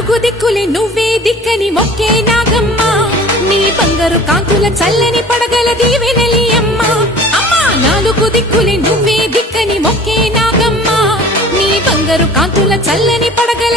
నాలుగు దిక్కులే నువ్వే దిక్కని మొక్కే నాగమ్మ నీ బంగారు కాంతుల చల్లని పడగల దీవెనలి అమ్మ అమ్మా నాలుగు దిక్కులే నువ్వే దిక్కని మొక్కే నాగమ్మ నీ బంగారు కాంతుల చల్లని పడగల